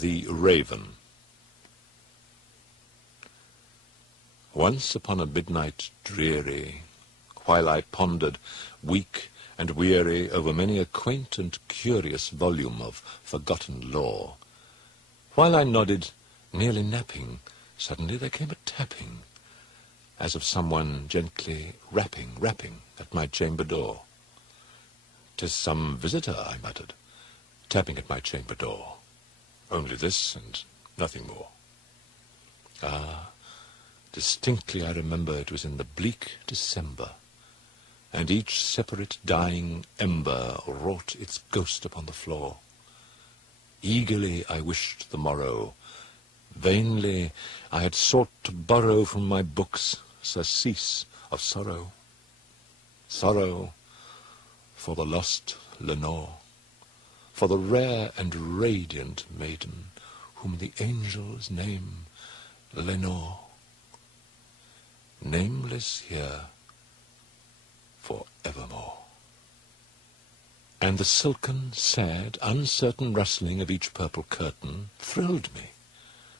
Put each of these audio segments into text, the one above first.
The Raven. Once upon a midnight dreary, while I pondered, weak and weary, over many a quaint and curious volume of forgotten lore, while I nodded, nearly napping, suddenly there came a tapping, as of someone gently rapping at my chamber door. "'Tis some visitor," I muttered, tapping at my chamber door. Only this and nothing more. Ah, distinctly I remember it was in the bleak December, and each separate dying ember wrought its ghost upon the floor. Eagerly I wished the morrow. Vainly I had sought to borrow from my books surcease of sorrow. Sorrow for the lost Lenore, for the rare and radiant maiden whom the angels name Lenore, nameless here for evermore. And the silken, sad, uncertain rustling of each purple curtain thrilled me,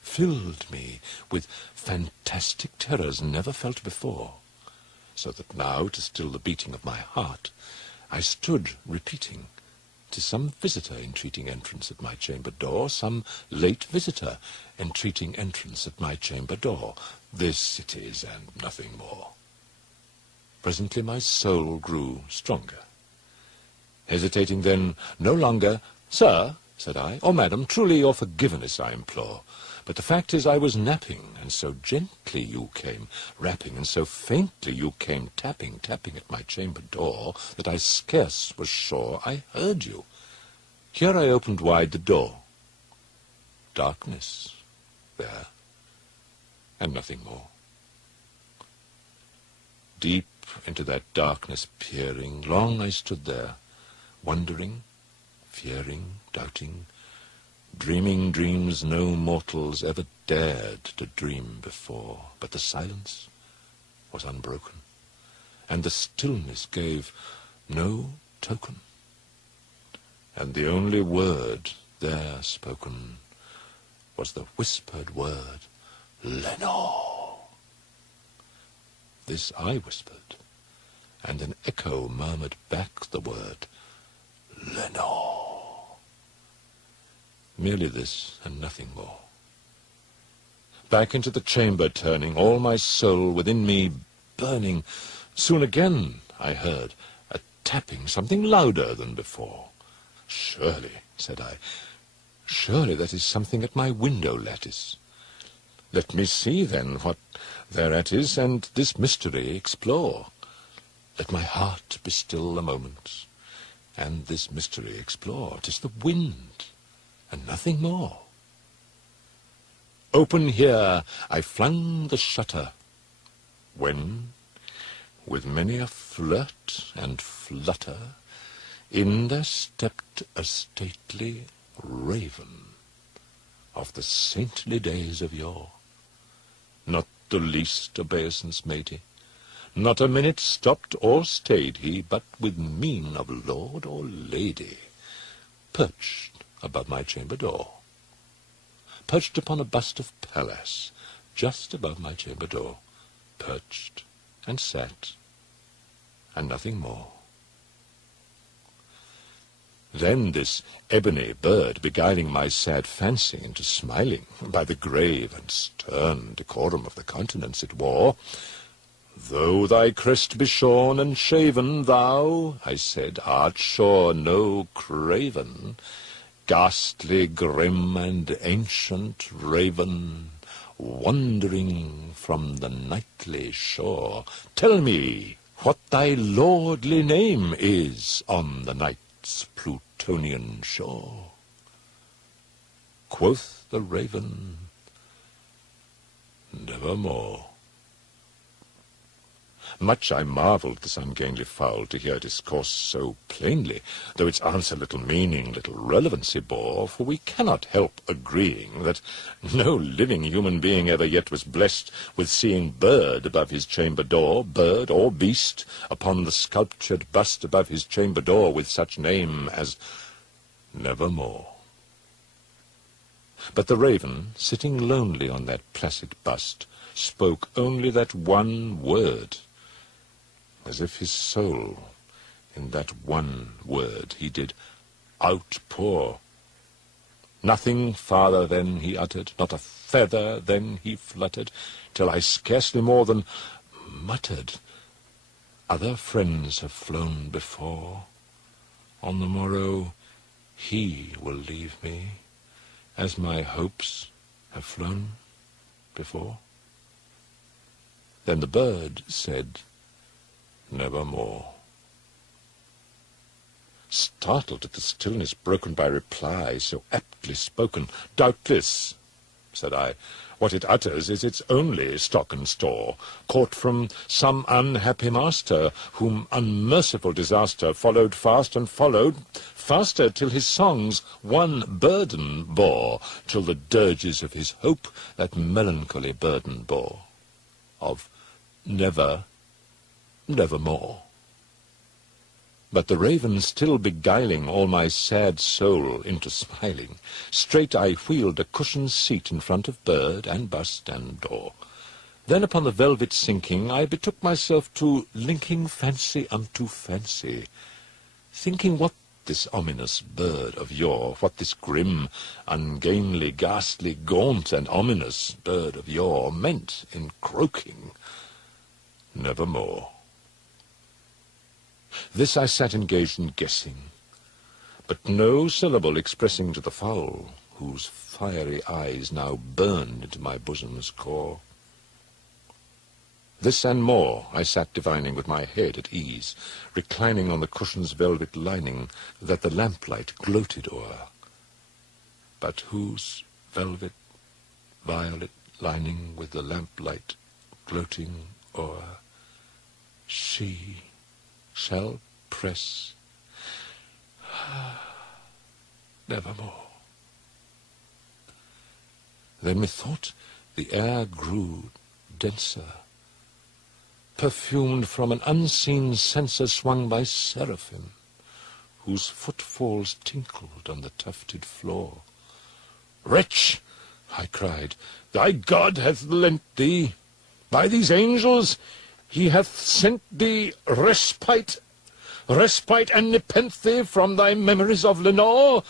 filled me with fantastic terrors never felt before, so that now, to still the beating of my heart, I stood repeating, "'Tis some visitor entreating entrance at my chamber door, some late visitor entreating entrance at my chamber door. This it is, and nothing more." Presently my soul grew stronger. Hesitating then no longer, "Sir," said I, "or madam, truly your forgiveness I implore. But the fact is I was napping, and so gently you came rapping, and so faintly you came tapping at my chamber door, that I scarce was sure I heard you. Here I opened wide the door. Darkness there, and nothing more. Deep into that darkness peering, long I stood there, wondering, fearing, doubting, dreaming dreams no mortals ever dared to dream before. But the silence was unbroken, and the stillness gave no token. And the only word there spoken was the whispered word, "Lenore." This I whispered, and an echo murmured back the word, "Lenore." Merely this, and nothing more. Back into the chamber turning, all my soul within me burning, soon again I heard a tapping, something louder than before. "Surely," said I, "surely that is something at my window lattice. Let me see, then, what thereat is, and this mystery explore. Let my heart be still a moment, and this mystery explore. 'Tis the wind, and nothing more." Open here I flung the shutter, when, with many a flirt and flutter, in there stepped a stately raven of the saintly days of yore. Not the least obeisance made he, not a minute stopped or stayed he, but with mien of lord or lady, perched above my chamber door, perched upon a bust of Pallas, just above my chamber door, perched and sat, and nothing more. Then this ebony bird, beguiling my sad fancy into smiling, by the grave and stern decorum of the countenance it wore, "Though thy crest be shorn and shaven, thou," I said, "art sure no craven, ghastly, grim, and ancient raven, wandering from the nightly shore. Tell me what thy lordly name is on the night's Plutonian shore." Quoth the raven, "Nevermore." Much I marvelled this ungainly fowl to hear discourse so plainly, though its answer little meaning, little relevancy bore, for we cannot help agreeing that no living human being ever yet was blessed with seeing bird above his chamber door, bird or beast, upon the sculptured bust above his chamber door with such name as Nevermore. But the raven, sitting lonely on that placid bust, spoke only that one word, as if his soul, in that one word, he did outpour. Nothing farther then he uttered, not a feather then he fluttered, till I scarcely more than muttered, "Other friends have flown before. On the morrow he will leave me, as my hopes have flown before." Then the bird said, "Nevermore." Startled at the stillness broken by reply so aptly spoken, "Doubtless," said I, "what it utters is its only stock and store, caught from some unhappy master, whom unmerciful disaster followed fast and followed faster, till his songs one burden bore, till the dirges of his hope that melancholy burden bore, of never, nevermore." But the raven still beguiling all my sad soul into smiling, straight I wheeled a cushioned seat in front of bird and bust and door. Then upon the velvet sinking, I betook myself to linking fancy unto fancy, thinking what this ominous bird of yore, what this grim, ungainly, ghastly, gaunt, and ominous bird of yore meant in croaking, "Nevermore." This I sat engaged in guessing, but no syllable expressing to the fowl, whose fiery eyes now burned into my bosom's core. This and more I sat divining with my head at ease, reclining on the cushion's velvet lining that the lamplight gloated o'er, but whose velvet violet lining with the lamplight gloating o'er she shall press nevermore. Then methought the air grew denser, perfumed from an unseen censer swung by seraphim, whose footfalls tinkled on the tufted floor. "Wretch," I cried, "thy God hath lent thee, by these angels he hath sent thee respite and nepenthe from thy memories of Lenore.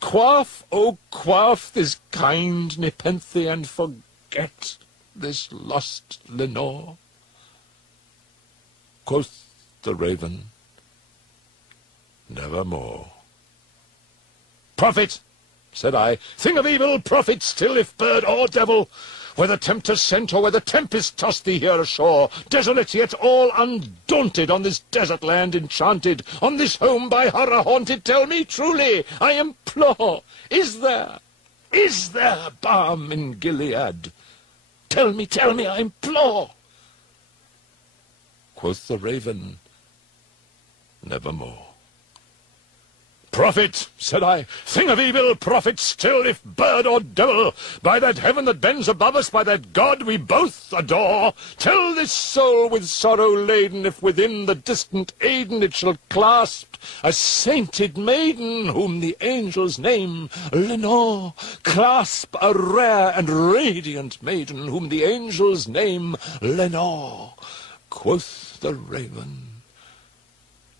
Quaff, oh quaff this kind nepenthe, and forget this lost Lenore." Quoth the raven, "Nevermore." "Prophet," said I, "thing of evil, prophet still, if bird or devil, whether tempter sent or whether tempest tossed thee here ashore, desolate yet all undaunted, on this desert land enchanted, on this home by horror haunted, tell me truly, I implore, is there balm in Gilead? Tell me, I implore." Quoth the raven, "Nevermore." "Prophet," said I, "thing of evil, prophet still, if bird or devil, by that heaven that bends above us, by that God we both adore, tell this soul with sorrow laden, if within the distant Aden it shall clasp a sainted maiden, whom the angels name Lenore, clasp a rare and radiant maiden, whom the angels name Lenore." Quoth the raven,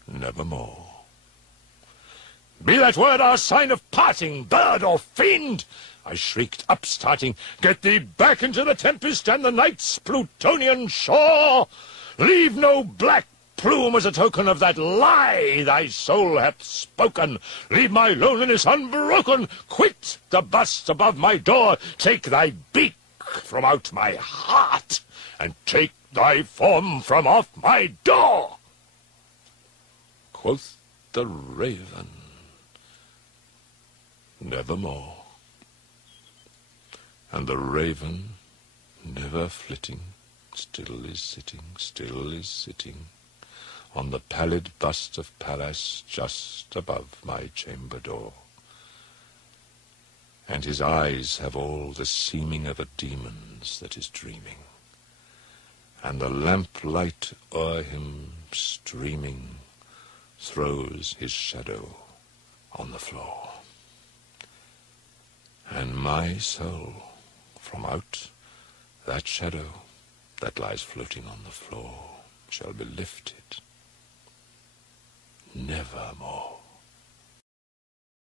"Nevermore." "Be that word our sign of parting, bird or fiend!" I shrieked, upstarting. "Get thee back into the tempest and the night's Plutonian shore! Leave no black plume as a token of that lie thy soul hath spoken! Leave my loneliness unbroken! Quit the bust above my door! Take thy beak from out my heart, and take thy form from off my door!" Quoth the raven, "Nevermore." And the raven, never flitting, still is sitting, on the pallid bust of Paris just above my chamber door. And his eyes have all the seeming of a demon's that is dreaming, and the lamplight o'er him streaming throws his shadow on the floor. And my soul, from out that shadow that lies floating on the floor, shall be lifted nevermore.